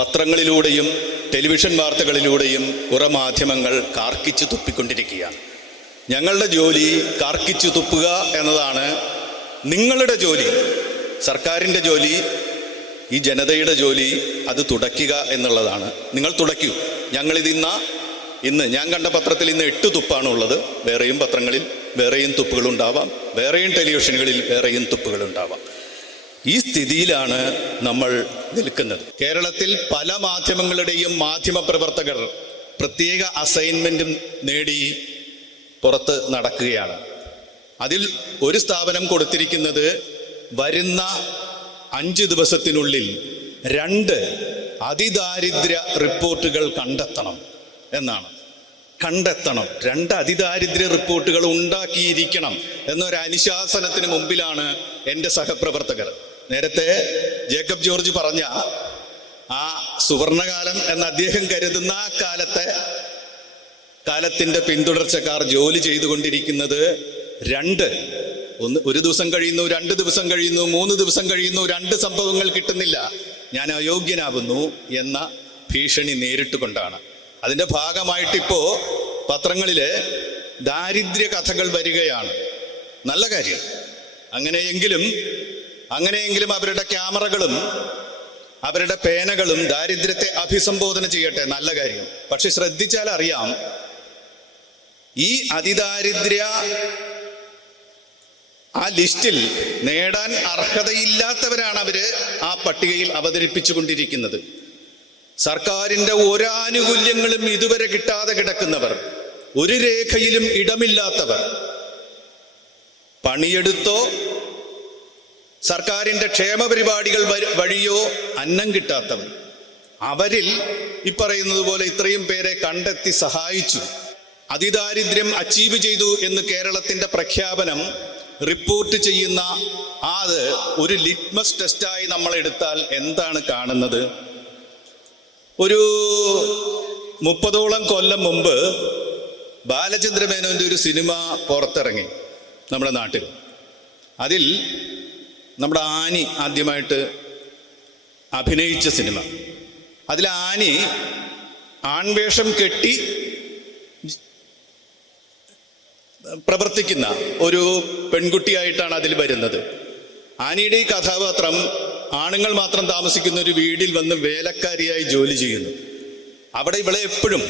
പത്രങ്ങളിലൂടെയും television വാർത്തകളിലൂടെയും കുറേ മാധ്യമങ്ങൾ കാർക്കിച്ചു തുപ്പിക്കൊണ്ടിരിക്കുകയാണ്. ഞങ്ങളുടെ ജോലി കാർക്കിച്ചു തുപ്പുക എന്നതാണ്. നിങ്ങളുടെ ജോലി, സർക്കാരിൻ്റെ ജോലി, ഈ ജനതയുടെ ജോലി അത് തുടയ്ക്കുക എന്നുള്ളതാണ്. നിങ്ങൾ തുടയ്ക്കൂ. ഇന്ന് ഞാൻ കണ്ട പത്രത്തിൽ ഇന്ന് 8 തുപ്പാണുള്ളത്. വേറെയും പത്രങ്ങളിൽ വേറെയും തുപ്പുകളുണ്ടാവാം, വേറെയും ടെലിവിഷനുകളിൽ വേറെയും തുപ്പുകളുണ്ടാവാം. ഈ സ്ഥിതിയിലാണ് നമ്മൾ നിൽക്കുന്നത്. കേരളത്തിൽ പല മാധ്യമങ്ങളുടെയും മാധ്യമപ്രവർത്തകർ പ്രത്യേക അസൈൻമെൻറ്റും നേടി പുറത്ത് നടക്കുകയാണ്. അതിൽ ഒരു സ്ഥാപനം കൊടുത്തിരിക്കുന്നത് വരുന്ന 5 ദിവസത്തിനുള്ളിൽ 2 അതിദാരിദ്ര്യ റിപ്പോർട്ടുകൾ കണ്ടെത്തണം എന്നാണ്. 2 അതിദാരിദ്ര്യ റിപ്പോർട്ടുകൾ ഉണ്ടാക്കിയിരിക്കണം എന്നൊരു അനുശാസനത്തിന് മുമ്പിലാണ് എൻ്റെ സഹപ്രവർത്തകർ. നേരത്തെ ജേക്കബ് ജോർജ് പറഞ്ഞ ആ സുവർണകാലം എന്ന് അദ്ദേഹം കരുതുന്ന കാലത്തിൻ്റെ പിന്തുടർച്ചക്കാർ ജോലി ചെയ്തുകൊണ്ടിരിക്കുന്നത് 1 ദിവസം കഴിയുന്നു, 2 ദിവസം കഴിയുന്നു, 3 ദിവസം കഴിയുന്നു, 2 സംഭവങ്ങൾ കിട്ടുന്നില്ല, ഞാൻ അയോഗ്യനാകുന്നു എന്ന ഭീഷണി നേരിട്ടുകൊണ്ടാണ്. അതിൻ്റെ ഭാഗമായിട്ടിപ്പോൾ പത്രങ്ങളിൽ ദാരിദ്ര്യ കഥകൾ വരികയാണ്. നല്ല കാര്യം. അങ്ങനെയെങ്കിലും അവരുടെ ക്യാമറകളും അവരുടെ പേനകളും ദാരിദ്ര്യത്തെ അഭിസംബോധന ചെയ്യട്ടെ, നല്ല കാര്യം. പക്ഷെ ശ്രദ്ധിച്ചാൽ അറിയാം, ഈ അതിദാരിദ്ര്യ ആ ലിസ്റ്റിൽ നേടാൻ അർഹതയില്ലാത്തവരാണ് അവര് ആ പട്ടികയിൽ അവതരിപ്പിച്ചു കൊണ്ടിരിക്കുന്നത്. സർക്കാരിൻ്റെ ഒരാനുകൂല്യങ്ങളും ഇതുവരെ കിട്ടാതെ കിടക്കുന്നവർ, ഒരു രേഖയിലും ഇടമില്ലാത്തവർ, പണിയെടുത്തോ സർക്കാരിൻ്റെ ക്ഷേമ പരിപാടികൾ വഴിയോ അന്നം കിട്ടാത്തവർ, അവരിൽ പറയുന്നത് പോലെ ഇത്രയും പേരെ കണ്ടെത്തി സഹായിച്ചു. അതിദാരിദ്ര്യം അച്ചീവ് ചെയ്തു എന്ന് കേരളത്തിൻ്റെ പ്രഖ്യാപനം റിപ്പോർട്ട് ചെയ്യുന്ന അത് ഒരു ലിറ്റ്മസ് ടെസ്റ്റായി നമ്മൾ എടുത്താൽ എന്താണ് കാണുന്നത്? ഒരു 30ഓളം കൊല്ലം മുമ്പ് ബാലചന്ദ്രമേനോൻ്റെ ഒരു സിനിമ പുറത്തിറങ്ങി നമ്മുടെ നാട്ടിൽ. അതിൽ നമ്മുടെ ആനി ആദ്യമായിട്ട് അഭിനയിച്ച സിനിമ. അതിൽ ആനി ആൺവേഷം കെട്ടി പ്രവർത്തിക്കുന്ന ഒരു പെൺകുട്ടിയായിട്ടാണ് അതിൽ വരുന്നത്. ആനിയുടെ ഈ കഥാപാത്രം ആണുങ്ങൾ മാത്രം താമസിക്കുന്ന ഒരു വീട്ടിൽ വന്ന് വേലക്കാരിയായി ജോലി ചെയ്യുന്നു. അവിടെ ഇവളെ എപ്പോഴും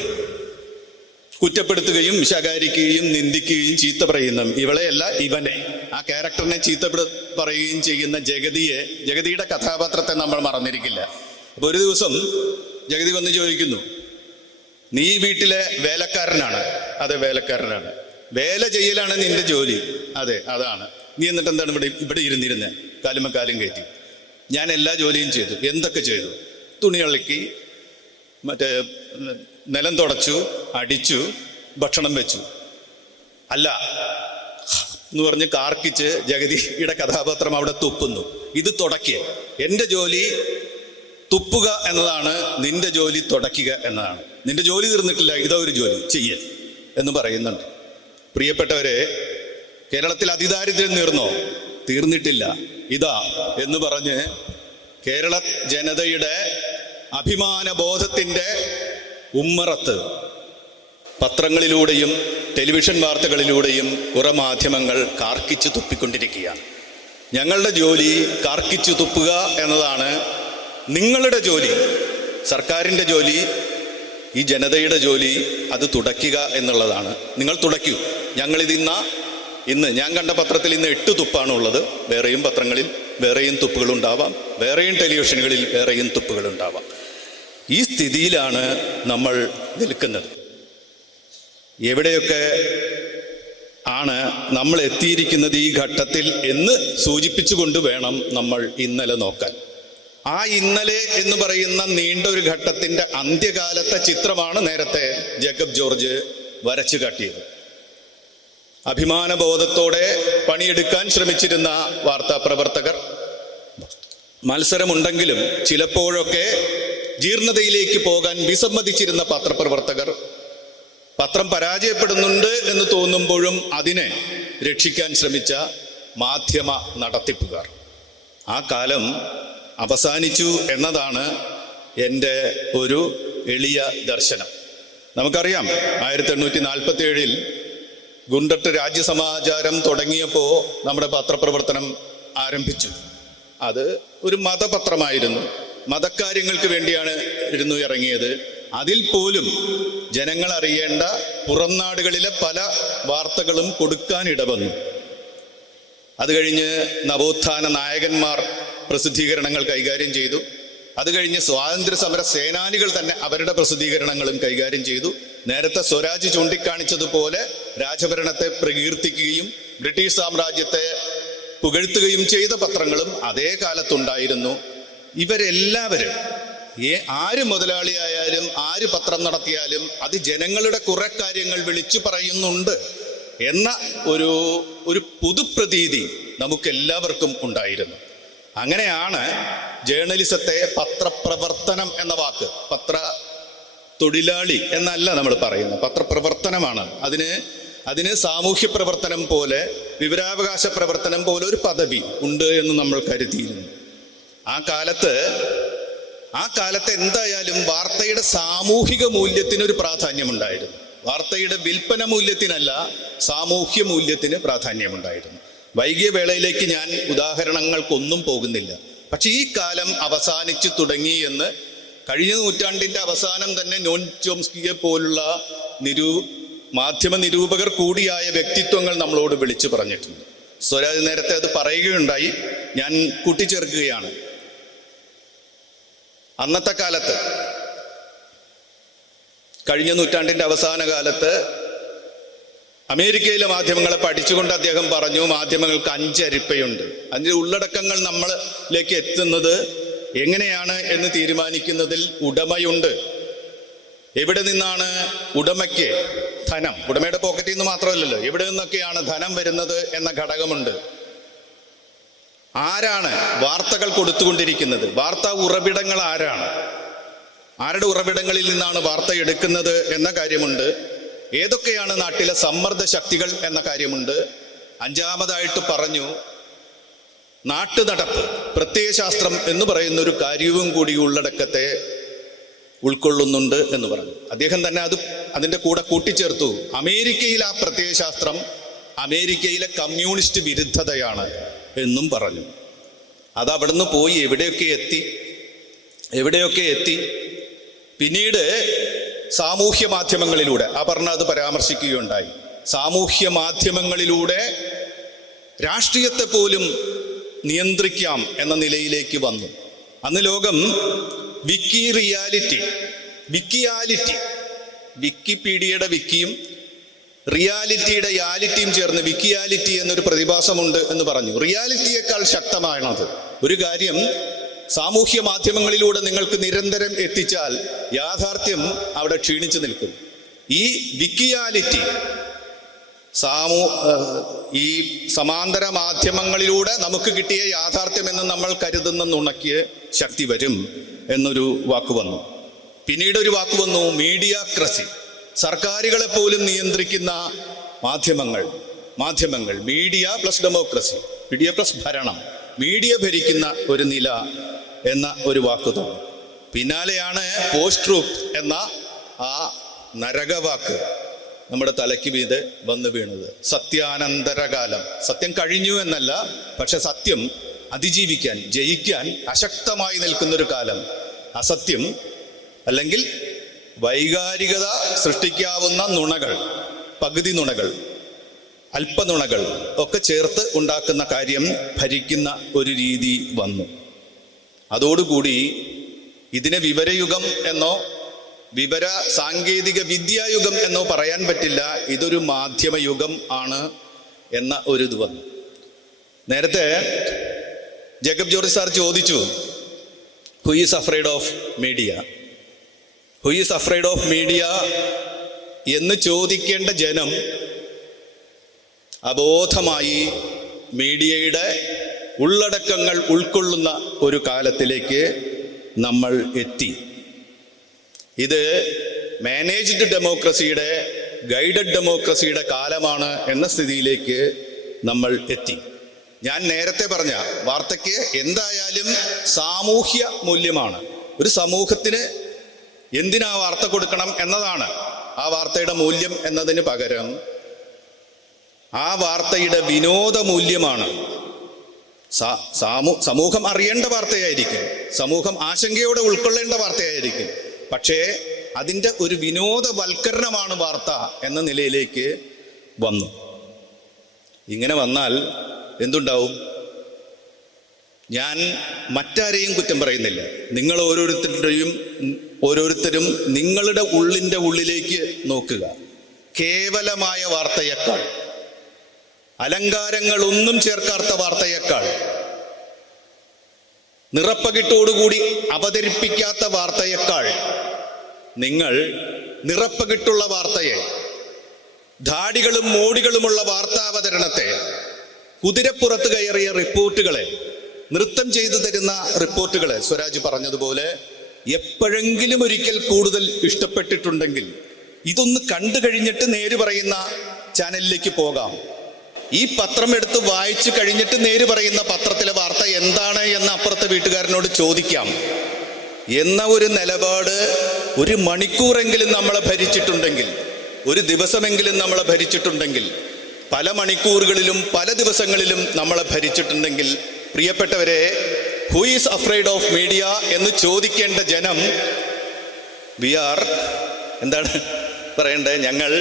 കുറ്റപ്പെടുത്തുകയും ശകാരിക്കുകയും നിന്ദിക്കുകയും ചീത്ത പറയുന്ന ഇവളെയല്ല ഇവനെ, ആ ക്യാരക്ടറിനെ ചീത്ത പറയുകയും ചെയ്യുന്ന ജഗതിയുടെ കഥാപാത്രത്തെ നമ്മൾ മറന്നിരിക്കില്ല. അപ്പോൾ ഒരു ദിവസം ജഗതി വന്ന് ചോദിക്കുന്നു, നീ വീട്ടിലെ വേലക്കാരനാണ്? അതെ, വേലക്കാരനാണ്. വേല ചെയ്യലാണ് നിന്റെ ജോലി? അതെ, അതാണ്. നീ എന്നിട്ട് എന്താണ് ഇവിടെ ഇരുന്നിരുന്നത്? കാലും കയറ്റി. ഞാൻ എല്ലാ ജോലിയും ചെയ്തു. എന്തൊക്കെ ചെയ്തു? തുണി അലക്കി, നിലം തുടച്ചു, അടിച്ചു, ഭക്ഷണം വെച്ചു. അല്ല എന്ന് പറഞ്ഞ് കാർക്കിച്ച് ജഗതിയുടെ കഥാപാത്രം അവിടെ തുപ്പുന്നു. ഇത് തുടക്കുക. എൻ്റെ ജോലി തുപ്പുക എന്നതാണ്, നിന്റെ ജോലി തുടയ്ക്കുക എന്നതാണ്. നിന്റെ ജോലി തീർന്നിട്ടില്ല, ഇതാ ഒരു ജോലി ചെയ്യ എന്ന് പറയുന്നുണ്ട്. പ്രിയപ്പെട്ടവരെ, കേരളത്തിൽ അതിദാരിദ്ര്യം തീർന്നിട്ടില്ല, ഇതാ എന്ന് പറഞ്ഞ് കേരള ജനതയുടെ അഭിമാനബോധത്തിൻ്റെ ഉമ്മറത്ത് പത്രങ്ങളിലൂടെയും ടെലിവിഷൻ വാർത്തകളിലൂടെയും കുറേ മാധ്യമങ്ങൾ കാർക്കിച്ചു തുപ്പിക്കൊണ്ടിരിക്കുകയാണ്. ഞങ്ങളുടെ ജോലി കാർക്കിച്ചു തുപ്പുക എന്നതാണ്. നിങ്ങളുടെ ജോലി, സർക്കാരിൻ്റെ ജോലി, ഈ ജനതയുടെ ജോലി അത് തുടയ്ക്കുക എന്നുള്ളതാണ്. നിങ്ങൾ തുടയ്ക്കൂ. ഇന്ന് ഞാൻ കണ്ട പത്രത്തിൽ ഇന്ന് 8 തുപ്പാണുള്ളത്. വേറെയും പത്രങ്ങളിൽ വേറെയും തുപ്പുകളുണ്ടാവാം, വേറെയും ടെലിവിഷനുകളിൽ വേറെയും തുപ്പുകളുണ്ടാവാം. ഈ സ്ഥിതിയിലാണ് നമ്മൾ നിൽക്കുന്നത്. എവിടെയൊക്കെ ആണ് നമ്മൾ എത്തിയിരിക്കുന്നത് ഈ ഘട്ടത്തിൽ എന്ന് സൂചിപ്പിച്ചുകൊണ്ട് വേണം നമ്മൾ ഇന്നലെ നോക്കാൻ. ആ ഇന്നലെ എന്ന് പറയുന്ന നീണ്ട ഒരു ഘട്ടത്തിൻ്റെ അന്ത്യകാലത്തെ ചിത്രമാണ് നേരത്തെ ജേക്കബ് ജോർജ് വരച്ചു കാട്ടിയത്. അഭിമാനബോധത്തോടെ പണിയെടുക്കാൻ ശ്രമിച്ചിരുന്ന വാർത്താപ്രവർത്തകർ, മത്സരമുണ്ടെങ്കിലും ചിലപ്പോഴൊക്കെ ജീർണതയിലേക്ക് പോകാൻ വിസമ്മതിച്ചിരുന്ന പത്രപ്രവർത്തകർ, പത്രം പരാജയപ്പെടുന്നുണ്ട് എന്ന് തോന്നുമ്പോഴും അതിനെ രക്ഷിക്കാൻ ശ്രമിച്ച മാധ്യമ നടത്തിപ്പുകാർ. ആ കാലം അവസാനിച്ചു എന്നതാണ് എൻ്റെ ഒരു എളിയ ദർശനം. നമുക്കറിയാം 1847 ഗുണ്ടട്ട് രാജ്യസമാചാരം തുടങ്ങിയപ്പോൾ നമ്മുടെ പത്രപ്രവർത്തനം ആരംഭിച്ചു. അത് ഒരു മതപത്രമായിരുന്നു, മതകാര്യങ്ങൾക്ക് വേണ്ടിയാണ് ഇറങ്ങിയത്. അതിൽ പോലും ജനങ്ങൾ അറിയേണ്ട പുറം നാടുകളിലെ പല വാർത്തകളും കൊടുക്കാനിടവന്നു. അത് കഴിഞ്ഞ് നവോത്ഥാന നായകന്മാർ പ്രസിദ്ധീകരണങ്ങൾ കൈകാര്യം ചെയ്തു. അത് കഴിഞ്ഞ് സ്വാതന്ത്ര്യ സമര സേനാനികൾ തന്നെ അവരുടെ പ്രസിദ്ധീകരണങ്ങളും കൈകാര്യം ചെയ്തു. നേരത്തെ സ്വരാജ് ചൂണ്ടിക്കാണിച്ചതുപോലെ രാജഭരണത്തെ പ്രകീർത്തിക്കുകയും ബ്രിട്ടീഷ് സാമ്രാജ്യത്തെ പുകഴ്ത്തുകയും ചെയ്ത പത്രങ്ങളും അതേ കാലത്തുണ്ടായിരുന്നു. ഇവരെല്ലാവരും ആര് മുതലാളിയായാലും ആര് പത്രം നടത്തിയാലും അത് ജനങ്ങളുടെ കുറെ കാര്യങ്ങൾ വിളിച്ചു പറയുന്നുണ്ട് എന്ന ഒരു പൊതുപ്രതീതി നമുക്കെല്ലാവർക്കും ഉണ്ടായിരുന്നു. അങ്ങനെയാണ് ജേർണലിസത്തെ പത്രപ്രവർത്തനം എന്ന വാക്ക്, പത്ര തൊഴിലാളി എന്നല്ല നമ്മൾ പറയുന്നത്, പത്രപ്രവർത്തനമാണ്. അതിന് സാമൂഹ്യ പ്രവർത്തനം പോലെ വിവരാവകാശ പ്രവർത്തനം പോലെ ഒരു പദവി ഉണ്ട് എന്ന് നമ്മൾ കരുതിയിരുന്നു. ആ കാലത്ത് എന്തായാലും വാർത്തയുടെ സാമൂഹിക മൂല്യത്തിനൊരു പ്രാധാന്യമുണ്ടായിരുന്നു. വാർത്തയുടെ വിൽപ്പന മൂല്യത്തിനല്ല, സാമൂഹ്യ മൂല്യത്തിന് പ്രാധാന്യമുണ്ടായിരുന്നു. വൈകിയ വേളയിലേക്ക് ഞാൻ ഉദാഹരണങ്ങൾക്കൊന്നും പോകുന്നില്ല. പക്ഷെ ഈ കാലം അവസാനിച്ചു തുടങ്ങി എന്ന് കഴിഞ്ഞ നൂറ്റാണ്ടിൻ്റെ അവസാനം തന്നെ നോം ചോംസ്കിയെ പോലുള്ള മാധ്യമ നിരൂപകർ കൂടിയായ വ്യക്തിത്വങ്ങൾ നമ്മളോട് വിളിച്ചു പറഞ്ഞിട്ടുണ്ട്. സ്വരാജ് നേരത്തെ അത് പറയുകയുണ്ടായി, ഞാൻ കൂട്ടിച്ചേർക്കുകയാണ്. അന്നത്തെ കാലത്ത്, കഴിഞ്ഞ നൂറ്റാണ്ടിൻ്റെ അവസാന കാലത്ത് അമേരിക്കയിലെ മാധ്യമങ്ങളെ പഠിച്ചുകൊണ്ട് അദ്ദേഹം പറഞ്ഞു, മാധ്യമങ്ങൾക്ക് 5 അരിപ്പയുണ്ട്. അതിൻ്റെ ഉള്ളടക്കങ്ങൾ നമ്മളിലേക്ക് എത്തുന്നത് എങ്ങനെയാണ് എന്ന് തീരുമാനിക്കുന്നതിൽ ഉടമയുണ്ട്. എവിടെ നിന്നാണ് ഉടമയ്ക്ക് ധനം, ഉടമയുടെ പോക്കറ്റിൽ നിന്ന് മാത്രമല്ലല്ലോ, എവിടെ നിന്നൊക്കെയാണ് ധനം വരുന്നത് എന്ന ഘടകമുണ്ട്. ആരാണ് വാർത്തകൾ കൊടുത്തുകൊണ്ടിരിക്കുന്നത്, വാർത്താ ഉറവിടങ്ങൾ ആരാണ്, ആരുടെ ഉറവിടങ്ങളിൽ നിന്നാണ് വാർത്ത എടുക്കുന്നത് എന്ന കാര്യമുണ്ട്. ഏതൊക്കെയാണ് നാട്ടിലെ സമ്മർദ്ദ ശക്തികൾ എന്ന കാര്യമുണ്ട്. 5ാമതായിട്ട് പറഞ്ഞു, നാട്ടുനടപ്പ്, പ്രത്യയശാസ്ത്രം എന്ന് പറയുന്ന ഒരു കാര്യവും കൂടി ഉള്ളടക്കത്തെ ഉൾക്കൊള്ളുന്നുണ്ട് എന്ന് പറഞ്ഞു. അദ്ദേഹം തന്നെ അതിൻ്റെ കൂടെ കൂട്ടിച്ചേർത്തു, അമേരിക്കയിൽ ആ പ്രത്യയശാസ്ത്രം അമേരിക്കയിലെ കമ്മ്യൂണിസ്റ്റ് വിരുദ്ധതയാണ് എന്നും പറഞ്ഞു. അത് അവിടുന്ന് പോയി എവിടെയൊക്കെ എത്തി. പിന്നീട് സാമൂഹ്യ മാധ്യമങ്ങളിലൂടെ അത് പരാമർശിക്കുകയുണ്ടായി. സാമൂഹ്യ മാധ്യമങ്ങളിലൂടെ രാഷ്ട്രീയത്തെ പോലും നിയന്ത്രിക്കാം എന്ന നിലയിലേക്ക് വന്നു. അന്ന് ലോകം വിക്കിപീഡിയയുടെ വിക്കിയും റിയാലിറ്റിയുടെ യാലിറ്റിയും ചേർന്ന് വിക്കിയാലിറ്റി എന്നൊരു പ്രതിഭാസമുണ്ട് എന്ന് പറഞ്ഞു. റിയാലിറ്റിയേക്കാൾ ശക്തമാണത്. ഒരു കാര്യം സാമൂഹ്യ മാധ്യമങ്ങളിലൂടെ നിങ്ങൾക്ക് നിരന്തരം എത്തിച്ചാൽ യാഥാർത്ഥ്യം അവിടെ ക്ഷീണിച്ചു നിൽക്കും. ഈ വിക്കിയാലിറ്റി ഈ സമാന്തര മാധ്യമങ്ങളിലൂടെ നമുക്ക് കിട്ടിയ യാഥാർത്ഥ്യം എന്ന് നമ്മൾ കരുതുന്ന നുണയ്ക്ക് ശക്തി വരും എന്നൊരു വാക്ക് വന്നു. പിന്നീട് ഒരു വാക്ക് വന്നു, മീഡിയാക്രസി. സർക്കാരുകളെ പോലും നിയന്ത്രിക്കുന്ന മാധ്യമങ്ങൾ, media plus democracy, media plus ഭരണം, മീഡിയ ഭരിക്കുന്ന ഒരു നില എന്ന ഒരു വാക്ക് തോന്നി. പിന്നാലെയാണ് പോസ്റ്റ് ട്രൂത്ത് എന്ന ആ നരകവാക്ക് നമ്മുടെ തലയ്ക്ക് മീതെ വന്നു വീണത്. സത്യാനന്തരകാലം, സത്യം കഴിഞ്ഞു എന്നല്ല, പക്ഷെ സത്യം അതിജീവിക്കാൻ, ജയിക്കാൻ അശക്തമായി നിൽക്കുന്നൊരു കാലം. അസത്യം അല്ലെങ്കിൽ വൈകാരികത സൃഷ്ടിക്കാവുന്ന നുണകൾ, പകുതി നുണകൾ, അല്പനുണകൾ ഒക്കെ ചേർത്ത് ഉണ്ടാക്കുന്ന കാര്യം ഭരിക്കുന്ന ഒരു രീതി വന്നു. അതോടുകൂടി ഇതിനെ വിവരയുഗം എന്നോ വിവര സാങ്കേതിക വിദ്യായുഗം എന്നോ പറയാൻ പറ്റില്ല, ഇതൊരു മാധ്യമയുഗം ആണ് എന്ന ഒരു ഇത് വന്നു. നേരത്തെ ജേക്കബ് ജോർജ് സാർ ചോദിച്ചു, who is afraid of media എന്ന് ചോദിക്കേണ്ട ജനം അബോധമായി മീഡിയയുടെ ഉള്ളടക്കങ്ങൾ ഉൾക്കൊള്ളുന്ന ഒരു കാലത്തിലേക്ക് നമ്മൾ എത്തി. ഇത് മാനേജ്ഡ് ഡെമോക്രസിയുടെ, ഗൈഡഡ് ഡെമോക്രസിയുടെ കാലമാണ് എന്ന സ്ഥിതിയിലേക്ക് നമ്മൾ എത്തി. ഞാൻ നേരത്തെ പറഞ്ഞ വാർത്തയ്ക്ക് എന്തായാലും സാമൂഹ്യ മൂല്യമാണ്. ഒരു സമൂഹത്തിന് എന്തിനാ വാർത്ത കൊടുക്കണം എന്നതാണ് ആ വാർത്തയുടെ മൂല്യം എന്നതിന് പകരം ആ വാർത്തയുടെ വിനോദ മൂല്യമാണ്. സമൂഹം അറിയേണ്ട വാർത്തയായിരിക്കും, സമൂഹം ആശങ്കയോടെ ഉൾക്കൊള്ളേണ്ട വാർത്തയായിരിക്കും. പക്ഷേ അതിൻ്റെ ഒരു വിനോദവൽക്കരണമാണ് വാർത്ത എന്ന നിലയിലേക്ക് വന്നു. ഇങ്ങനെ വന്നാൽ എന്തുണ്ടാവും? ഞാൻ മറ്റാരെയും കുറ്റം പറയുന്നില്ല. നിങ്ങൾ ഓരോരുത്തരും നിങ്ങളുടെ ഉള്ളിൻ്റെ ഉള്ളിലേക്ക് നോക്കുക. കേവലമായ വാർത്തയേക്കാൾ, അലങ്കാരങ്ങളൊന്നും ചേർക്കാത്ത വാർത്തയേക്കാൾ, നിറപ്പകിട്ടോടുകൂടി അവതരിപ്പിക്കാത്ത വാർത്തയേക്കാൾ നിങ്ങൾ നിറപ്പകിട്ടുള്ള വാർത്തയെ, ധാടികളും മോടികളുമുള്ള വാർത്താവതരണത്തെ, കുതിരപ്പുറത്ത് കയറിയ റിപ്പോർട്ടുകളെ, നൃത്തം ചെയ്തു തരുന്ന റിപ്പോർട്ടുകളെ, സ്വരാജ് പറഞ്ഞതുപോലെ എപ്പോഴെങ്കിലും ഒരിക്കൽ കൂടുതൽ ഇഷ്ടപ്പെട്ടിട്ടുണ്ടെങ്കിൽ ഇതൊന്ന് കണ്ടു കഴിഞ്ഞിട്ട് നേര് പറയുന്ന ചാനലിലേക്ക് പോകാം. ഈ പത്രം എടുത്ത് വായിച്ചു കഴിഞ്ഞിട്ട് നേര് പറയുന്ന പത്രത്തിലെ വാർത്ത എന്താണ് എന്ന് അപ്പുറത്തെ വീട്ടുകാരനോട് ചോദിക്കാം എന്ന ഒരു നിലപാട് ഒരു മണിക്കൂറെങ്കിലും നമ്മളെ ഭരിച്ചിട്ടുണ്ടെങ്കിൽ, ഒരു ദിവസമെങ്കിലും നമ്മളെ ഭരിച്ചിട്ടുണ്ടെങ്കിൽ, പല മണിക്കൂറുകളിലും പല ദിവസങ്ങളിലും നമ്മളെ ഭരിച്ചിട്ടുണ്ടെങ്കിൽ, പ്രിയപ്പെട്ടവരെ, who is afraid of media എന്ന് ചോദിക്കേണ്ട ജനം എന്താണ് പറയേണ്ടത്? ഞങ്ങൾ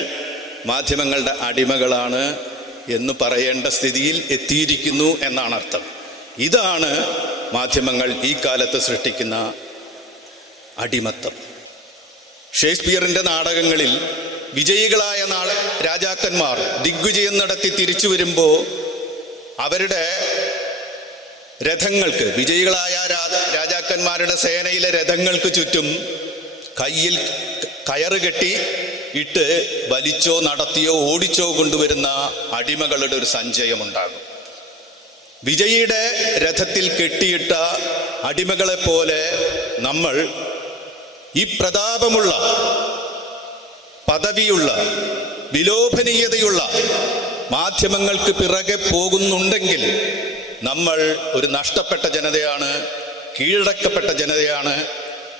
മാധ്യമങ്ങളുടെ അടിമകളാണ് എന്ന് പറയേണ്ട സ്ഥിതിയിൽ എത്തിയിരിക്കുന്നു എന്നാണ് അർത്ഥം. ഇതാണ് മാധ്യമങ്ങൾ ഈ കാലത്ത് സൃഷ്ടിക്കുന്ന അടിമത്തം. ഷേക്സ്പിയറിൻ്റെ നാടകങ്ങളിൽ വിജയികളായ രാജാക്കന്മാർ ദിഗ്വിജയം നടത്തി തിരിച്ചു വരുമ്പോൾ അവരുടെ രഥങ്ങൾക്ക്, വിജയികളായ രാജാക്കന്മാരുടെ സേനയിലെ രഥങ്ങൾക്ക് ചുറ്റും കയ്യിൽ കയറ് കെട്ടി ഇട്ട് വലിച്ചോ നടത്തിയോ ഓടിച്ചോ കൊണ്ടുവരുന്ന അടിമകളുടെ ഒരു സഞ്ചയമുണ്ടാകും. വിജയിയുടെ രഥത്തിൽ കെട്ടിയിട്ട അടിമകളെ പോലെ നമ്മൾ ഈ പ്രതാപമുള്ള, പദവിയുള്ള, വിലോഭനീയതയുള്ള മാധ്യമങ്ങൾക്ക് പിറകെ പോകുന്നുണ്ടെങ്കിൽ നമ്മൾ ഒരു നഷ്ടപ്പെട്ട ജനതയാണ്, കീഴടക്കപ്പെട്ട ജനതയാണ്.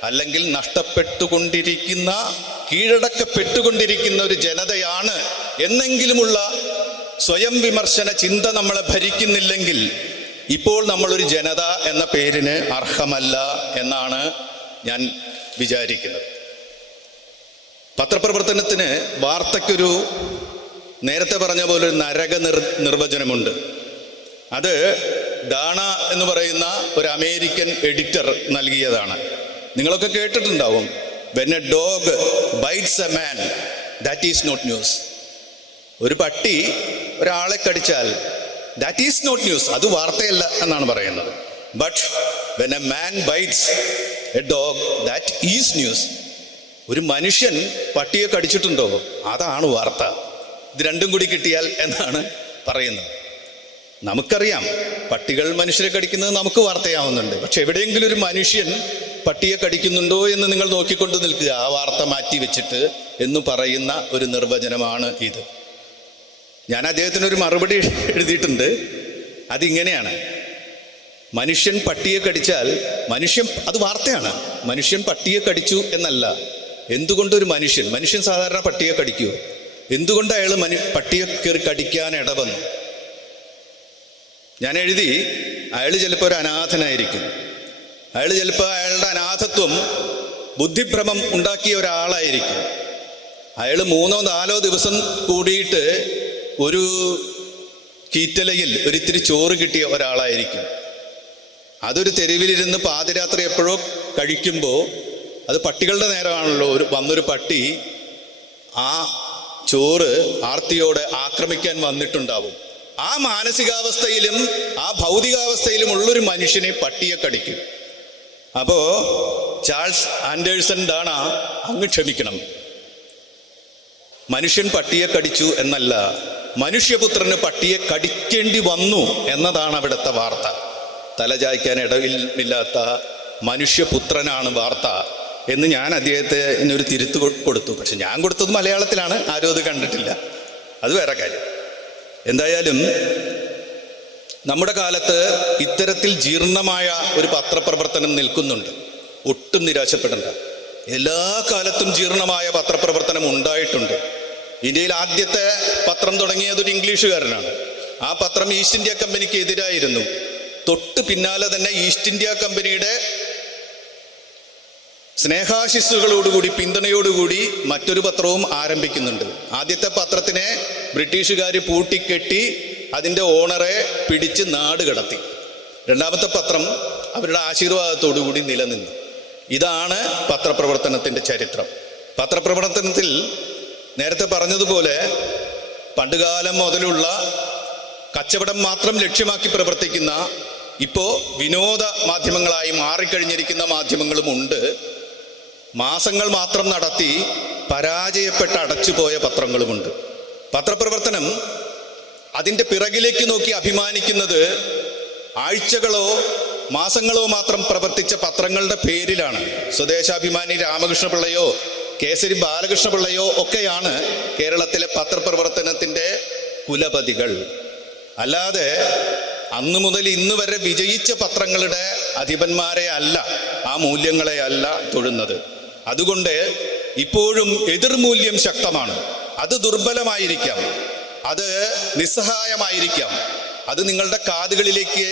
അല്ലെങ്കിൽ കീഴടക്കപ്പെട്ടുകൊണ്ടിരിക്കുന്ന ഒരു ജനതയാണ് എന്നെങ്കിലുമുള്ള സ്വയം വിമർശന ചിന്ത നമ്മളെ ഭരിക്കുന്നില്ലെങ്കിൽ ഇപ്പോൾ നമ്മളൊരു ജനത എന്ന പേരിന് അർഹമല്ല എന്നാണ് ഞാൻ വിചാരിക്കുന്നത്. പത്രപ്രവർത്തനത്തിന് വാർത്തയ്ക്കൊരു, നേരത്തെ പറഞ്ഞ പോലെ ഒരു നരക നിർവചനമുണ്ട്. അത് ഡാണ എന്ന് പറയുന്ന ഒരു അമേരിക്കൻ എഡിറ്റർ നൽകിയതാണ്. നിങ്ങളൊക്കെ കേട്ടിട്ടുണ്ടാവും, when a dog bites a man that is not news. ഒരു പട്ടി ഒരാളെ കടിച്ചാൽ ദാറ്റ് ഈസ് നോട്ട് ന്യൂസ്, അത് വാർത്തയല്ല എന്നാണ് പറയുന്നത്. But when a man bites a dog that is news. ഒരു മനുഷ്യൻ പട്ടിയെ കടിച്ചിട്ടുണ്ടോ, അതാണ് വാർത്ത. ഇത് രണ്ടും കൂടി കിട്ടിയാൽ എന്നാണ് പറയുന്നത്. നമുക്കറിയാം പട്ടികൾ മനുഷ്യരെ കടിക്കുന്നത് നമുക്ക് വാർത്തയാവുന്നുണ്ട്. പക്ഷെ എവിടെയെങ്കിലും ഒരു മനുഷ്യൻ പട്ടിയെ കടിക്കുന്നുണ്ടോ എന്ന് നിങ്ങൾ നോക്കിക്കൊണ്ട് നിൽക്കുക, ആ വാർത്ത മാറ്റി വെച്ചിട്ട് എന്ന് പറയുന്ന ഒരു നിർവചനമാണ് ഇത്. ഞാൻ അദ്ദേഹത്തിനൊരു മറുപടി എഴുതിയിട്ടുണ്ട്. അതിങ്ങനെയാണ്: മനുഷ്യൻ പട്ടിയെ കടിച്ചാൽ അത് വാർത്തയാണ്. മനുഷ്യൻ പട്ടിയെ കടിച്ചു എന്നല്ല. എന്തുകൊണ്ടൊരു മനുഷ്യൻ സാധാരണ പട്ടിയെ കടിക്കുമോ? എന്തുകൊണ്ട് അയാൾ പട്ടിയെ കയറി കടിക്കാൻ ഇടവന്നു? ഞാൻ എഴുതി, അയാൾ ചിലപ്പോൾ ഒരു അനാഥനായിരിക്കും. അയാൾ ചിലപ്പോൾ അയാളുടെ അനാഥത്വം ബുദ്ധിഭ്രമം ഉണ്ടാക്കിയ ഒരാളായിരിക്കും. അയാൾ 3-4 ദിവസം കൂടിയിട്ട് ഒരു കീറ്റലയിൽ ഒരിത്തിരി ചോറ് കിട്ടിയ ഒരാളായിരിക്കും. അതൊരു തെരുവിലിരുന്ന് പാതിരാത്രി എപ്പോഴോ കഴിക്കുമ്പോൾ, അത് പട്ടികളുടെ നേരമാണല്ലോ, വന്നൊരു പട്ടി ആ ചോറ് ആർത്തിയോടെ ആക്രമിക്കാൻ വന്നിട്ടുണ്ടാവും. ആ മാനസികാവസ്ഥയിലും ആ ഭൗതികാവസ്ഥയിലും ഉള്ളൊരു മനുഷ്യനെ പട്ടിയെ കടിക്കും. അപ്പോൾ ചാൾസ് ആൻഡേഴ്സൺ ഡാണ അങ്ങ് ക്ഷമിക്കണം, മനുഷ്യൻ പട്ടിയെ കടിച്ചു എന്നല്ല, മനുഷ്യപുത്രന് പട്ടിയെ കടിക്കേണ്ടി വന്നു എന്നതാണ് അവിടുത്തെ വാർത്ത. തലചായ്ക്കാൻ ഇടയില്ലാത്ത മനുഷ്യപുത്രനാണ് വാർത്ത എന്ന് ഞാൻ അദ്ദേഹത്തിന് ഒരു തിരുത്ത് കൊടുത്തു. പക്ഷെ ഞാൻ കൊടുത്തത് മലയാളത്തിലാണ്, ആരും അത് കണ്ടിട്ടില്ല. അത് വേറെ കാര്യം. എന്തായാലും നമ്മുടെ കാലത്ത് ഇത്തരത്തിൽ ജീർണമായ ഒരു പത്രപ്രവർത്തനം നിൽക്കുന്നുണ്ട്. ഒട്ടും നിരാശപ്പെടേണ്ട. എല്ലാ കാലത്തും ജീർണമായ പത്രപ്രവർത്തനം ഉണ്ടായിട്ടുണ്ട്. ഇന്ത്യയിൽ ആദ്യത്തെ പത്രം തുടങ്ങിയത് ഒരു ഇംഗ്ലീഷുകാരനാണ്. ആ പത്രം ഈസ്റ്റ് ഇന്ത്യ കമ്പനിക്ക് എതിരായിരുന്നു. തൊട്ട് പിന്നാലെ തന്നെ ഈസ്റ്റ് ഇന്ത്യ കമ്പനിയുടെ സ്നേഹാശിസ്സുകളോടുകൂടി പിന്തുണയോടുകൂടി മറ്റൊരു പത്രവും ആരംഭിക്കുന്നുണ്ട്. ആദ്യത്തെ പത്രത്തിനെ ബ്രിട്ടീഷുകാർ പൂട്ടിക്കെട്ടി അതിൻ്റെ ഓണറെ പിടിച്ച് നാട് കടത്തി. രണ്ടാമത്തെ പത്രം അവരുടെ ആശീർവാദത്തോടു കൂടി നിലനിന്നു. ഇതാണ് പത്രപ്രവർത്തനത്തിൻ്റെ ചരിത്രം. പത്രപ്രവർത്തനത്തിൽ നേരത്തെ പറഞ്ഞതുപോലെ പണ്ടുകാലം മുതലുള്ള കച്ചവടം മാത്രം ലക്ഷ്യമാക്കി പ്രവർത്തിക്കുന്ന, ഇപ്പോൾ വിനോദ മാധ്യമങ്ങളായി മാറിക്കഴിഞ്ഞിരിക്കുന്ന മാധ്യമങ്ങളുമുണ്ട്. മാസങ്ങൾ മാത്രം നടത്തി പരാജയപ്പെട്ട് അടച്ചുപോയ പത്രങ്ങളുമുണ്ട്. പത്രപ്രവർത്തനം അതിൻ്റെ പിറകിലേക്ക് നോക്കി അഭിമാനിക്കുന്നത് ആഴ്ചകളോ മാസങ്ങളോ മാത്രം പ്രവർത്തിച്ച പത്രങ്ങളുടെ പേരിലാണ്. സ്വദേശാഭിമാനി രാമകൃഷ്ണപിള്ളയോ കേസരി ബാലകൃഷ്ണപിള്ളയോ ഒക്കെയാണ് കേരളത്തിലെ പത്രപ്രവർത്തനത്തിൻ്റെ കുലപതികൾ. അല്ലാതെ അന്നു മുതൽ ഇന്ന് വരെ വിജയിച്ച പത്രങ്ങളുടെ അധിപന്മാരെ അല്ല, ആ മൂല്യങ്ങളെ അല്ല തൊഴുന്നത്. അതുകൊണ്ട് ഇപ്പോഴും എതിർമൂല്യം ശക്തമാണ്. അത് ദുർബലമായിരിക്കാം, അത് നിസ്സഹായമായിരിക്കാം, അത് നിങ്ങളുടെ കാതുകളിലേക്ക്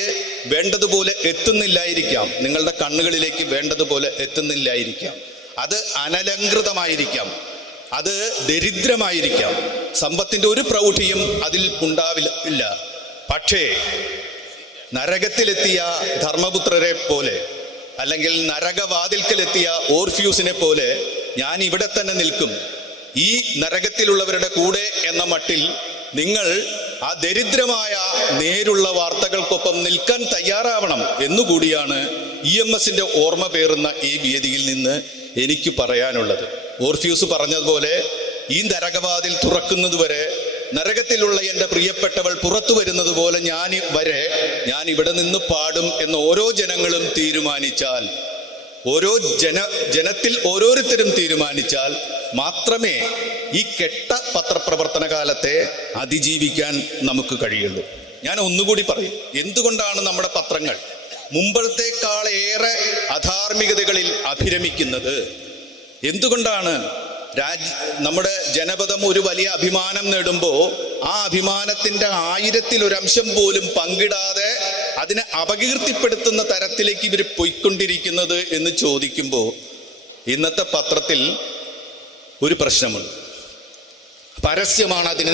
വേണ്ടതുപോലെ എത്തുന്നില്ലായിരിക്കാം, നിങ്ങളുടെ കണ്ണുകളിലേക്ക് വേണ്ടതുപോലെ എത്തുന്നില്ലായിരിക്കാം, അത് അനലങ്കൃതമായിരിക്കാം, അത് ദരിദ്രമായിരിക്കാം, സമ്പത്തിൻ്റെ ഒരു പ്രൗഢിയും അതിൽ ഉണ്ടാവില്ല. പക്ഷേ നരകത്തിലെത്തിയ ധർമ്മപുത്രരെ പോലെ, അല്ലെങ്കിൽ നരകവാതിൽക്കലെത്തിയ ഓർഫ്യൂസിനെ പോലെ ഞാൻ ഇവിടെ തന്നെ നിൽക്കും, ഈ നരകത്തിലുള്ളവരുടെ കൂടെ എന്ന മട്ടിൽ നിങ്ങൾ ആ ദരിദ്രമായ നേരുള്ള വാർത്തകൾക്കൊപ്പം നിൽക്കാൻ തയ്യാറാവണം എന്നുകൂടിയാണ് EMSന്റെ ഓർമ്മ പേറുന്ന ഈ വേദിയിൽ നിന്ന് എനിക്ക് പറയാനുള്ളത്. ഓർഫ്യൂസ് പറഞ്ഞതുപോലെ ഈ നരകവാതിൽ തുറക്കുന്നതുവരെ, നരകത്തിലുള്ള എൻ്റെ പ്രിയപ്പെട്ടവൾ പുറത്തു വരുന്നത് പോലെ ഞാൻ ഇവിടെ നിന്ന് പാടും എന്ന് ഓരോ ജനങ്ങളും തീരുമാനിച്ചാൽ, ഓരോ ജനത്തിൽ ഓരോരുത്തരും തീരുമാനിച്ചാൽ മാത്രമേ ഈ കെട്ട പത്രപ്രവർത്തന കാലത്തെ അതിജീവിക്കാൻ നമുക്ക് കഴിയുള്ളൂ. ഞാൻ ഒന്നുകൂടി പറയും, എന്തുകൊണ്ടാണ് നമ്മുടെ പത്രങ്ങൾ മുമ്പത്തേക്കാളേറെ അധാർമികതകളിൽ അഭിരമിക്കുന്നത്? എന്തുകൊണ്ടാണ് നമ്മുടെ ജനപദം ഒരു വലിയ അഭിമാനം നേടുമ്പോൾ ആ അഭിമാനത്തിൻ്റെ 1000-1 പോലും പങ്കിടാതെ അതിനെ അപകീർത്തിപ്പെടുത്തുന്ന തരത്തിലേക്ക് ഇവർ പോയിക്കൊണ്ടിരിക്കുന്നത് എന്ന് ചോദിക്കുമ്പോൾ ഇന്നത്തെ പത്രത്തിൽ ഒരു പ്രശ്നമുണ്ട്. പരസ്യമാണ് അതിനെ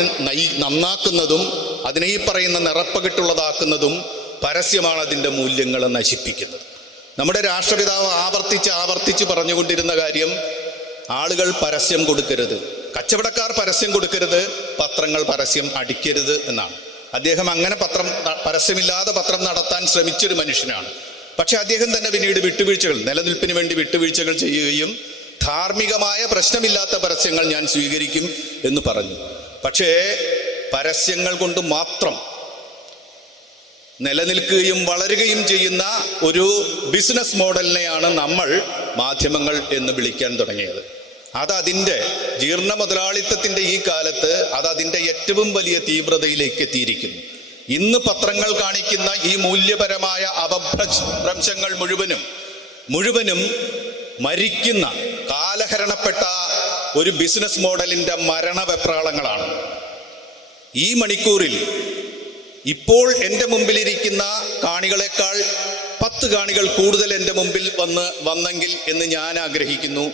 നന്നാക്കുന്നതും അതിനെ ഈ പറയുന്ന നിറപ്പകിട്ടുള്ളതാക്കുന്നതും പരസ്യമാണ് അതിൻ്റെ മൂല്യങ്ങളെ നശിപ്പിക്കുന്നത്. നമ്മുടെ രാഷ്ട്രപിതാവ് ആവർത്തിച്ച് പറഞ്ഞുകൊണ്ടിരുന്ന കാര്യം, ആളുകൾ പരസ്യം കൊടുക്കരുത്, കച്ചവടക്കാർ പരസ്യം കൊടുക്കരുത്, പത്രങ്ങൾ പരസ്യം അടിക്കരുത് എന്നാണ്. അദ്ദേഹം അങ്ങനെ പരസ്യമില്ലാതെ പത്രം നടത്താൻ ശ്രമിച്ചൊരു മനുഷ്യനാണ്. പക്ഷെ അദ്ദേഹം തന്നെ പിന്നീട് നിലനിൽപ്പിന് വേണ്ടി വിട്ടുവീഴ്ചകൾ ചെയ്യുകയും ധാർമ്മികമായ പ്രശ്നമില്ലാത്ത പരസ്യങ്ങൾ ഞാൻ സ്വീകരിക്കും എന്ന് പറഞ്ഞു. പക്ഷേ പരസ്യങ്ങൾ കൊണ്ട് മാത്രം നിലനിൽക്കുകയും വളരുകയും ചെയ്യുന്ന ഒരു ബിസിനസ് മോഡലിനെയാണ് നമ്മൾ മാധ്യമങ്ങൾ എന്ന് വിളിക്കാൻ തുടങ്ങിയത്. അതിൻ്റെ ജീർണ മുതലാളിത്തത്തിൻ്റെ ഈ കാലത്ത് അതിൻ്റെ ഏറ്റവും വലിയ തീവ്രതയിലേക്ക് എത്തിയിരിക്കുന്നു. ഇന്ന് പത്രങ്ങൾ കാണിക്കുന്ന ഈ മൂല്യപരമായ അപഭ്രംശങ്ങൾ മുഴുവനും മരിക്കുന്ന കാലഹരണപ്പെട്ട ഒരു ബിസിനസ് മോഡലിൻ്റെ മരണവെപ്രാളങ്ങളാണ്. ഈ മണിക്കൂറിൽ ഇപ്പോൾ എൻ്റെ മുമ്പിലിരിക്കുന്ന കാണികളെക്കാൾ 10 കാണികൾ കൂടുതൽ എൻ്റെ മുമ്പിൽ വന്നെങ്കിൽ എന്ന് ഞാൻ ആഗ്രഹിക്കുന്നു.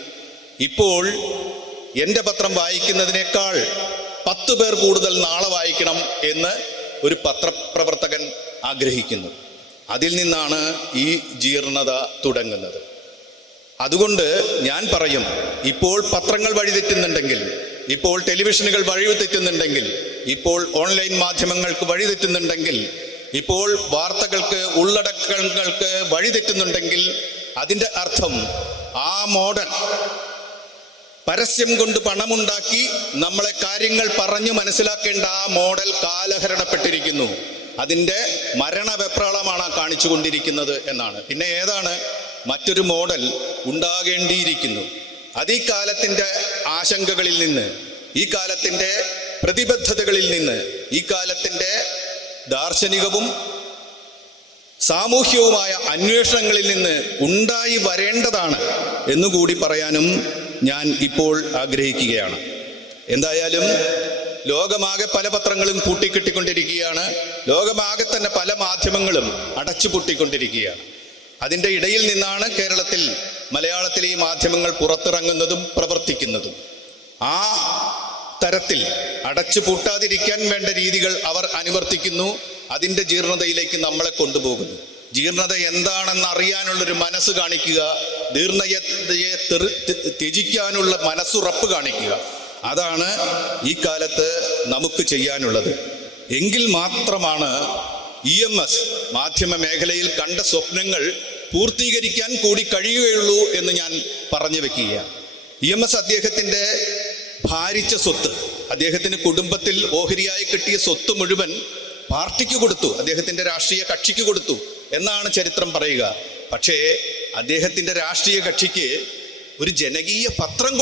ഇപ്പോൾ എൻ്റെ പത്രം വായിക്കുന്നതിനേക്കാൾ 10 പേർ കൂടുതൽ നാളെ വായിക്കണം എന്ന് ഒരു പത്രപ്രവർത്തകൻ ആഗ്രഹിക്കുന്നു. അതിൽ നിന്നാണ് ഈ ജീർണത തുടങ്ങുന്നത്. അതുകൊണ്ട് ഞാൻ പറയും, ഇപ്പോൾ പത്രങ്ങൾ വഴിതെറ്റുന്നുണ്ടെങ്കിൽ, ഇപ്പോൾ ടെലിവിഷനുകൾ വഴിതെറ്റുന്നുണ്ടെങ്കിൽ, ഇപ്പോൾ ഓൺലൈൻ മാധ്യമങ്ങൾക്ക് വഴിതെറ്റുന്നുണ്ടെങ്കിൽ, ഇപ്പോൾ വാർത്തകൾക്ക് ഉള്ളടക്കങ്ങൾക്ക് വഴിതെറ്റുന്നുണ്ടെങ്കിൽ അതിൻ്റെ അർത്ഥം ആ മോഡൽ പരസ്യം കൊണ്ട് പണമുണ്ടാക്കി നമ്മളെ കാര്യങ്ങൾ പറഞ്ഞു മനസ്സിലാക്കേണ്ട ആ മോഡൽ കാലഹരണപ്പെട്ടിരിക്കുന്നു. അതിൻ്റെ മരണവെപ്രാളമാണ് കാണിച്ചു കൊണ്ടിരിക്കുന്നത് എന്നാണ്. പിന്നെ ഏതാണ് മറ്റൊരു മോഡൽ ഉണ്ടാകേണ്ടിയിരിക്കുന്നു? അത് ഈ കാലത്തിൻ്റെ ആശങ്കകളിൽ നിന്ന്, ഈ കാലത്തിൻ്റെ പ്രതിബദ്ധതകളിൽ നിന്ന്, ഈ കാലത്തിൻ്റെ ദാർശനികവും സാമൂഹ്യവുമായ അന്വേഷണങ്ങളിൽ നിന്ന് ഉണ്ടായി വരേണ്ടതാണ് എന്നുകൂടി പറയാനും ഞാൻ ഇപ്പോൾ ആഗ്രഹിക്കുകയാണ്. എന്തായാലും ലോകമാകെ പല പത്രങ്ങളും പൂട്ടിക്കെട്ടിക്കൊണ്ടിരിക്കുകയാണ്. ലോകമാകെ തന്നെ പല മാധ്യമങ്ങളും അടച്ചുപൂട്ടിക്കൊണ്ടിരിക്കുകയാണ്. അതിൻ്റെ ഇടയിൽ നിന്നാണ് കേരളത്തിൽ മലയാളത്തിലെ ഈ മാധ്യമങ്ങൾ പുറത്തിറങ്ങുന്നതും പ്രവർത്തിക്കുന്നതും. ആ തരത്തിൽ അടച്ചു പൂട്ടാതിരിക്കാൻ വേണ്ട രീതികൾ അവർ അനുവർത്തിക്കുന്നു. അതിൻ്റെ ജീർണതയിലേക്ക് നമ്മളെ കൊണ്ടുപോകുന്നു. ജീർണത എന്താണെന്ന് അറിയാനുള്ളൊരു മനസ്സ് കാണിക്കുക, ജീർണതയെ ത്യജിക്കാനുള്ള മനസ്സുറപ്പ് കാണിക്കുക. അതാണ് ഈ കാലത്ത് നമുക്ക് ചെയ്യാനുള്ളത്. എങ്കിൽ മാത്രമാണ് EMS മാധ്യമ മേഖലയിൽ കണ്ട സ്വപ്നങ്ങൾ പൂർത്തീകരിക്കാൻ കൂടി കഴിയുകയുള്ളൂ എന്ന് ഞാൻ പറഞ്ഞു വെക്കുകയാണ്. EMS അദ്ദേഹത്തിൻ്റെ ഭാരിച്ച സ്വത്ത്, അദ്ദേഹത്തിന് കുടുംബത്തിൽ ഓഹരിയായി കിട്ടിയ സ്വത്ത് മുഴുവൻ പാർട്ടിക്ക് കൊടുത്തു, അദ്ദേഹത്തിൻ്റെ രാഷ്ട്രീയ കക്ഷിക്ക് കൊടുത്തു എന്നാണ് ചരിത്രം പറയുക. പക്ഷേ അദ്ദേഹത്തിൻ്റെ രാഷ്ട്രീയ കക്ഷിക്ക് ഒരു ജനകീയ പത്രം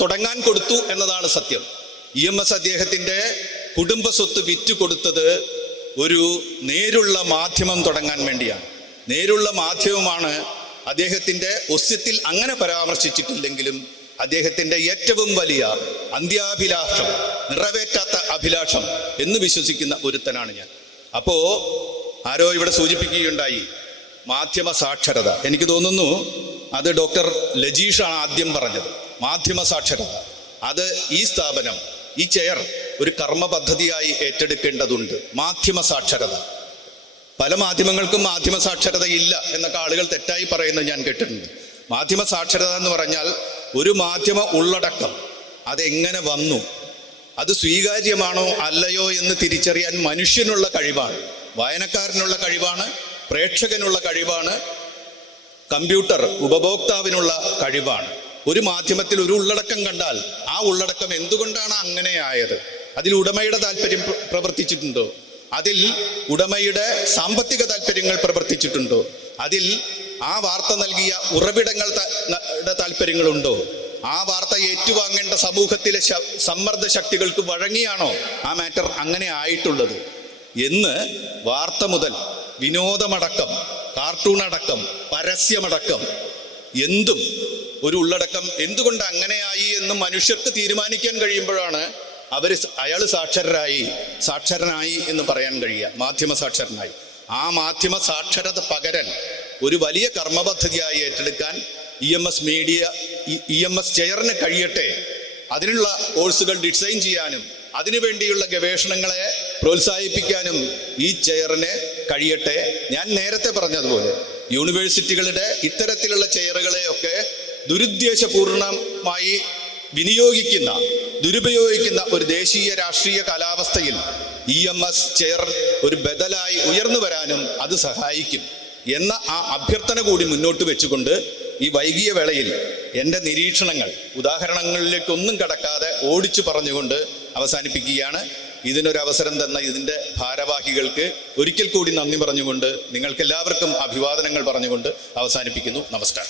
തുടങ്ങാൻ കൊടുത്തു എന്നതാണ് സത്യം. EMS അദ്ദേഹത്തിൻ്റെ കുടുംബ സ്വത്ത് വിറ്റ് കൊടുത്തത് ഒരു നേരുള്ള മാധ്യമം തുടങ്ങാൻ വേണ്ടിയാണ്. നേരുള്ള മാധ്യമമാണ് അദ്ദേഹത്തിൻ്റെ ഒസ്യത്തിൽ അങ്ങനെ പരാമർശിച്ചിട്ടില്ലെങ്കിലും അദ്ദേഹത്തിൻ്റെ ഏറ്റവും വലിയ അന്ത്യാഭിലാഷം, നിറവേറ്റാത്ത അഭിലാഷം എന്ന് വിശ്വസിക്കുന്ന ഒരുത്തനാണ് ഞാൻ. അപ്പോൾ ആരോ ഇവിടെ സൂചിപ്പിക്കുകയുണ്ടായി മാധ്യമ സാക്ഷരത. എനിക്ക് തോന്നുന്നു അത് ഡോക്ടർ ലജീഷാണ് ആദ്യം പറഞ്ഞത്. മാധ്യമ സാക്ഷരത അത് ഈ സ്ഥാപനം, ഈ ചെയർ ഒരു കർമ്മ പദ്ധതിയായി ഏറ്റെടുക്കേണ്ടതുണ്ട്. മാധ്യമ സാക്ഷരത. പല മാധ്യമങ്ങൾക്കും മാധ്യമ സാക്ഷരത ഇല്ല എന്നൊക്കെ ആളുകൾ തെറ്റായി പറയുന്നത് ഞാൻ കേട്ടിട്ടുണ്ട്. മാധ്യമ സാക്ഷരത എന്ന് പറഞ്ഞാൽ ഒരു മാധ്യമ ഉള്ളടക്കം അതെങ്ങനെ വന്നു, അത് സ്വീകാര്യമാണോ അല്ലയോ എന്ന് തിരിച്ചറിയാൻ മനുഷ്യനുള്ള കഴിവാണ്, വായനക്കാരനുള്ള കഴിവാണ്, പ്രേക്ഷകനുള്ള കഴിവാണ്, കമ്പ്യൂട്ടർ ഉപഭോക്താവിനുള്ള കഴിവാണ്. ഒരു മാധ്യമത്തിൽ ഒരു ഉള്ളടക്കം കണ്ടാൽ ആ ഉള്ളടക്കം എന്തുകൊണ്ടാണ് അങ്ങനെ ആയത്, അതിൽ ഉടമയുടെ താല്പര്യം പ്രവർത്തിച്ചിട്ടുണ്ടോ, അതിൽ ഉടമയുടെ സാമ്പത്തിക താല്പര്യങ്ങൾ പ്രവർത്തിച്ചിട്ടുണ്ടോ, അതിൽ ആ വാർത്ത നൽകിയ ഉറവിടങ്ങളുടെ താല്പര്യങ്ങളുണ്ടോ, ആ വാർത്ത ഏറ്റുവാങ്ങേണ്ട സമൂഹത്തിലെ സമ്മർദ്ദ ശക്തികൾക്ക് വഴങ്ങിയാണോ ആ മാറ്റർ അങ്ങനെ ആയിട്ടുള്ളത് എന്ന് വാർത്ത മുതൽ വിനോദമടക്കം, കാർട്ടൂൺ അടക്കം, പരസ്യമടക്കം എന്തും ഒരു ഉള്ളടക്കം എന്തുകൊണ്ട് അങ്ങനെയായി എന്ന് മനുഷ്യർക്ക് തീരുമാനിക്കാൻ കഴിയുമ്പോഴാണ് അയാൾ സാക്ഷരനായി എന്ന് പറയാൻ കഴിയുക. മാധ്യമ സാക്ഷരനായി. ആ മാധ്യമ സാക്ഷരത പകരൻ ഒരു വലിയ കർമ്മപദ്ധതിയായി ഏറ്റെടുക്കാൻ EMS ചെയറിന് കഴിയട്ടെ. അതിനുള്ള കോഴ്സുകൾ ഡിസൈൻ ചെയ്യാനും അതിനുവേണ്ടിയുള്ള ഗവേഷണങ്ങളെ പ്രോത്സാഹിപ്പിക്കാനും ഈ ചെയറിന് കഴിയട്ടെ. ഞാൻ നേരത്തെ പറഞ്ഞതുപോലെ യൂണിവേഴ്സിറ്റികളുടെ ഇത്തരത്തിലുള്ള ചെയറുകളെയൊക്കെ ദുരുദ്ദേശപൂർണമായി ദുരുപയോഗിക്കുന്ന ഒരു ദേശീയ രാഷ്ട്രീയ കാലാവസ്ഥയിൽ EMS ചെയർ ഒരു ബദലായി ഉയർന്നു വരാനും അത് സഹായിക്കും എന്ന ആ അഭ്യർത്ഥന കൂടി മുന്നോട്ട് വെച്ചുകൊണ്ട് ഈ വൈകിയ വേളയിൽ എൻ്റെ നിരീക്ഷണങ്ങൾ ഉദാഹരണങ്ങളിലേക്കൊന്നും കടക്കാതെ ഓടിച്ചു പറഞ്ഞുകൊണ്ട് അവസാനിപ്പിക്കുകയാണ്. ഇതിനൊരവസരം തന്ന ഇതിൻ്റെ ഭാരവാഹികൾക്ക് ഒരിക്കൽ കൂടി നന്ദി പറഞ്ഞുകൊണ്ട് നിങ്ങൾക്കെല്ലാവർക്കും അഭിവാദനങ്ങൾ പറഞ്ഞുകൊണ്ട് അവസാനിപ്പിക്കുന്നു. നമസ്കാരം.